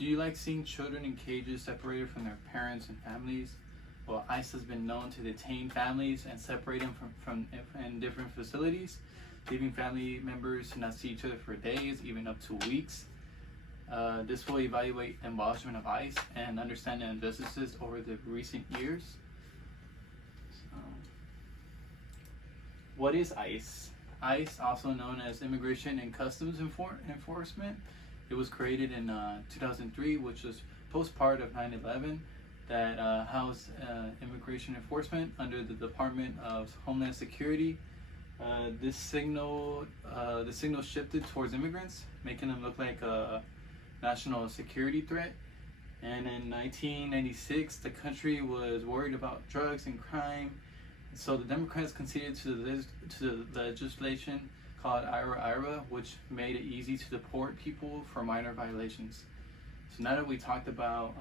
Do you like seeing children in cages separated from their parents and families? Well, ICE has been known to detain families and separate them from in different facilities, leaving family members to not see each other for days, even up to weeks. This will evaluate abolishment of ICE and understand the injustices over the recent years. What is ICE? ICE, also known as Immigration and Customs Enforcement. It was created in 2003, which was post-part of 9/11, that housed immigration enforcement under the Department of Homeland Security. The signal shifted towards immigrants, making them look like a national security threat. And in 1996, the country was worried about drugs and crime, so the Democrats conceded to the legislation called IRA, which made it easy to deport people for minor violations. So now that we talked about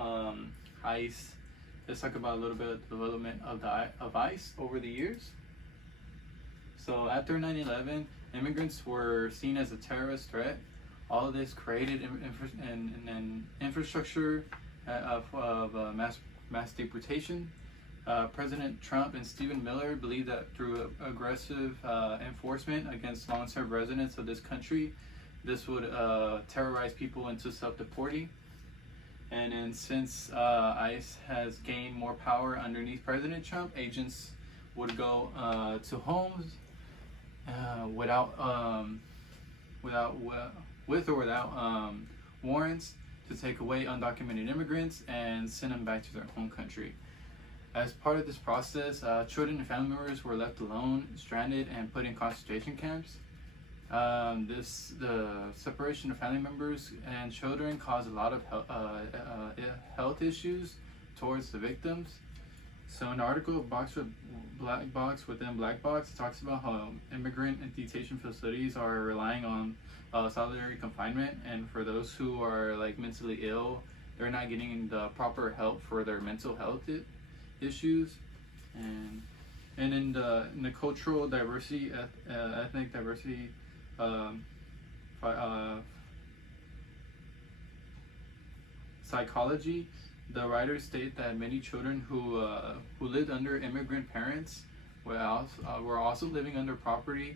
ICE, let's talk about a little bit of the development of ICE over the years. So after 9/11, immigrants were seen as a terrorist threat. All of this created an infrastructure of mass deportation. President Trump and Stephen Miller believed that through aggressive enforcement against long-term residents of this country, this would terrorize people into self-deporting. And then since ICE has gained more power underneath President Trump, agents would go to homes with or without warrants to take away undocumented immigrants and send them back to their home country. As part of this process, children and family members were left alone, stranded, and put in concentration camps. The separation of family members and children caused a lot of health issues towards the victims. So an article, Box with Black Box Within Black Box, talks about how immigrant and detention facilities are relying on solitary confinement, and for those who are like mentally ill, they're not getting the proper help for their mental health issues. And in the cultural diversity, ethnic diversity, psychology, the writers state that many children who lived under immigrant parents were also living under poverty.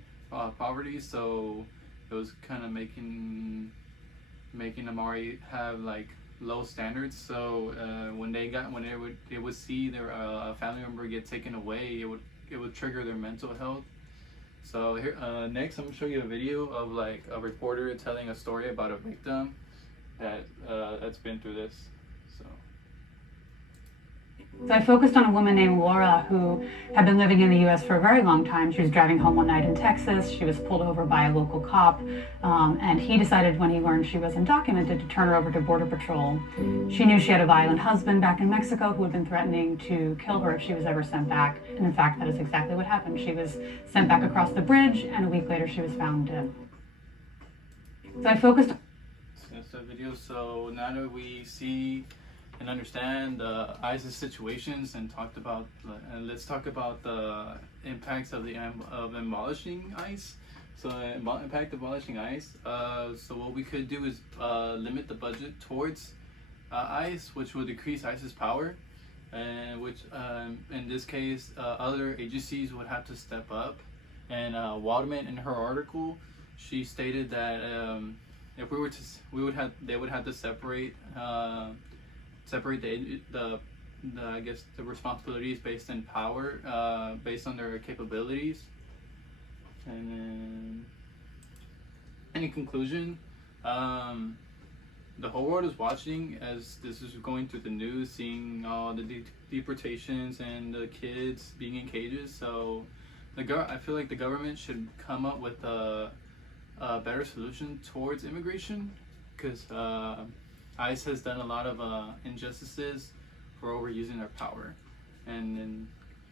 So it was kind of making them already have like low standards. So when they would see their family member get taken away, it would trigger their mental health. So here next, I'm gonna show you a video of like a reporter telling a story about a victim that's been through this. So I focused on a woman named Laura who had been living in the U.S. for a very long time. She was driving home one night in Texas. She was pulled over by a local cop, and he decided when he learned she was undocumented to turn her over to Border Patrol. She knew she had a violent husband back in Mexico who had been threatening to kill her if she was ever sent back. And in fact, that is exactly what happened. She was sent back across the bridge, and a week later she was found dead. So I focused on... That's the video. So now that we see and understand ICE's situations and let's talk about the impacts of abolishing ICE. So impact of abolishing ICE. So what we could do is limit the budget towards ICE, which will decrease ICE's power, and which in this case other agencies would have to step up. And Waldman, in her article, she stated that if they would have to separate the I guess the responsibilities based on power, based on their capabilities. And then, in conclusion, the whole world is watching as this is going through the news, seeing all the deportations and the kids being in cages. So I feel like the government should come up with a better solution towards immigration, because ICE has done a lot of injustices for overusing their power. And then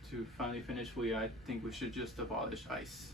to finally finish, I think we should just abolish ICE.